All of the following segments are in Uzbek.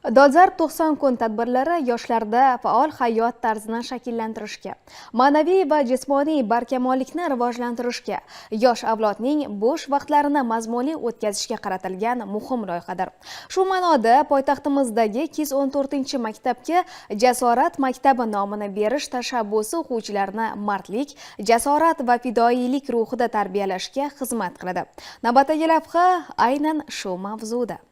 Dolzarb 90 kun tadbirlari yoshlarda faol hayot tarzini shakllantirishga, ma'naviy va jismoniy barkamollikni rivojlantirishga, yosh avlodning bo'sh vaqtlarini mazmunli o'tkazishga qaratilgan muhim loyihadir. Shu ma'noda poytaxtimizdagi 214-maktabga Jasorat maktabi nomini berish tashabbusi o'quvchilarni mardlik, jasorat va fidoyilik ruhida tarbiyalashga xizmat qiladi. Navbatdagi lavha aynan shu mavzuda.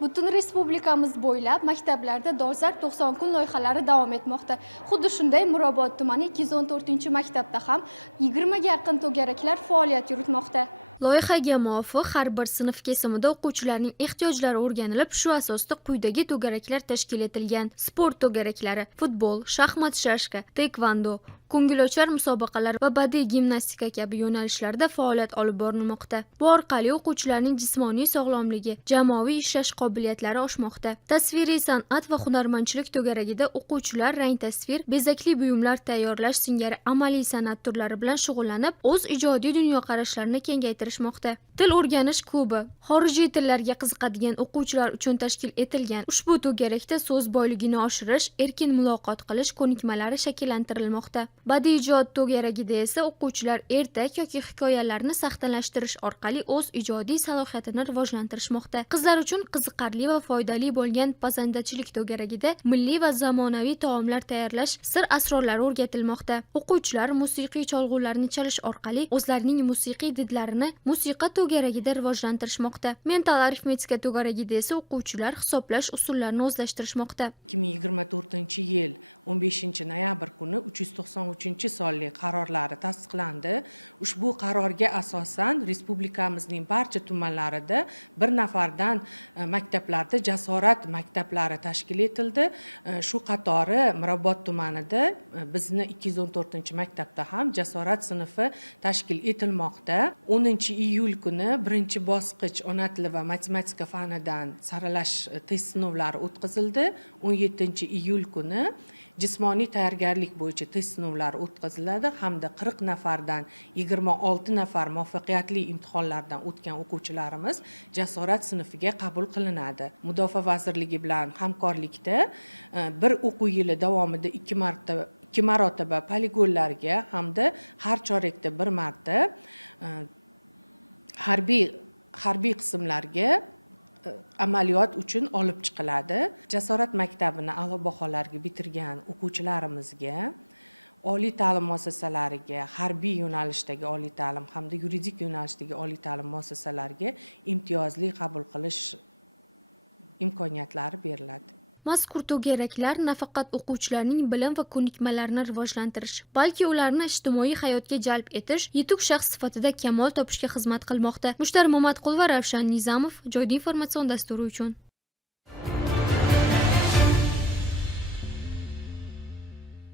Butun respublikamiz bo'ylab maktablarda dolzarb 90 kun loyihalari davom etmoqda. Xuddi shunday Mirobod tumani 214-maktabda ham 20 ga yaqin to'garaklar faoliyat yuritmoqda. Loyihaga muvofiq har bir sinf kesimida o'quvchilarning ehtiyojlari o'rganilib, shu asosda quyidagi to'garaklar tashkil etilgan: sport to'garaklari, futbol, shaxmat shashka, taekvondo, ko'ngilochar musobaqalar va badiiy gimnastika kabi yo'nalishlarda faoliyat olib borilmoqda. Bu orqali o'quvchilarning jismoniy sog'lomligi, jamoaviy ishlash qobiliyatlari oshmoqda. Tasviriy san'at va hunarmandchilik to'garagida o'quvchilar rang tasvir, bezakli buyumlar tayyorlash singari amaliy san'at turlari bilan shug'ullanib, o'z ijodiy dunyoqarashlarini kengaytirishmoqda. Til o'rganish klubi xorijiy tillarga qiziqadigan o'quvchilar uchun tashkil etilgan. Ushbu to'garakda so'z boyligini oshirish, erkin muloqot qilish ko'nikmalari shakllantirilmoqda. Badiiy ijod to'garagida esa o'quvchilar ertak yoki hikoyalarni sahnalaштirish orqali o'z ijodiy salohiyatini rivojlantirishmoqda. Qizlar uchun qiziqarli va foydali bo'lgan pazandachilik to'garagida milliy va zamonaviy taomlar tayyorlash sir asrorlari o'rgatilmoqda. O'quvchilar musiqiy cholg'ularni chalish orqali o'zlarining musiqiy didlarini musiqa to'garagida rivojlantirishmoqda. Mental arifmetika to'garagida esa o'quvchilar hisoblash usullarini o'zlashtirishmoqda. 2024-yil 15-noyabr kuni 393-sonli qarorlari tasdiqlandi. Ushbu qarorga asosan respublikamizning barcha tumanlarida bir nafardan maktablarda jasorat maktablari tashkil etildi. Shu qatori Mirobod tumanida bizni 214-maktabda ham jasorat sinfi tashkil etilmoqda. 10-iyul kuni birinchi bosqich ona tili va matematika fanidan saralash test sinovlari o'tkazildi. 17-iyul kuni jismoniy tayyorgarlik bo'yicha test sinovlari o'tkaziladi hamda 40 nafardan 26 nafar muvaffaqiyatli imtihonlardan o'tgan o'quvchilarimiz jasorat sinfiga qabul qilinadi. Mudofaa vazirligi bilan hamkorlikda bir o'quv yili davomida 2 marotaba poligonlarga hamda har chorakda bir marta harbiy qismlarga amaliyot uchun olib chiqiladi. Jasorat maktabini a'lo baholarga bitirgan o'quvchilarimizga oliy ta'lim muassasalariga, harbiy yo'nalishdagi oliy ta'lim hamda yuridik yo'nalishdagi oliy ta'lim muassasalariga imtiyozli qabul qilish imkoniyatlari beriladi. Mazkur to'garaklar nafaqat o'quvchilarning bilim va ko'nikmalarini rivojlantirish, balki ularni ijtimoiy hayotga jalb etish, yetuk shaxs sifatida kamol topishga xizmat qilmoqda. Mushtar Mamatqul va Ravshan Nizamov, Joyda informatsion dasturi uchun.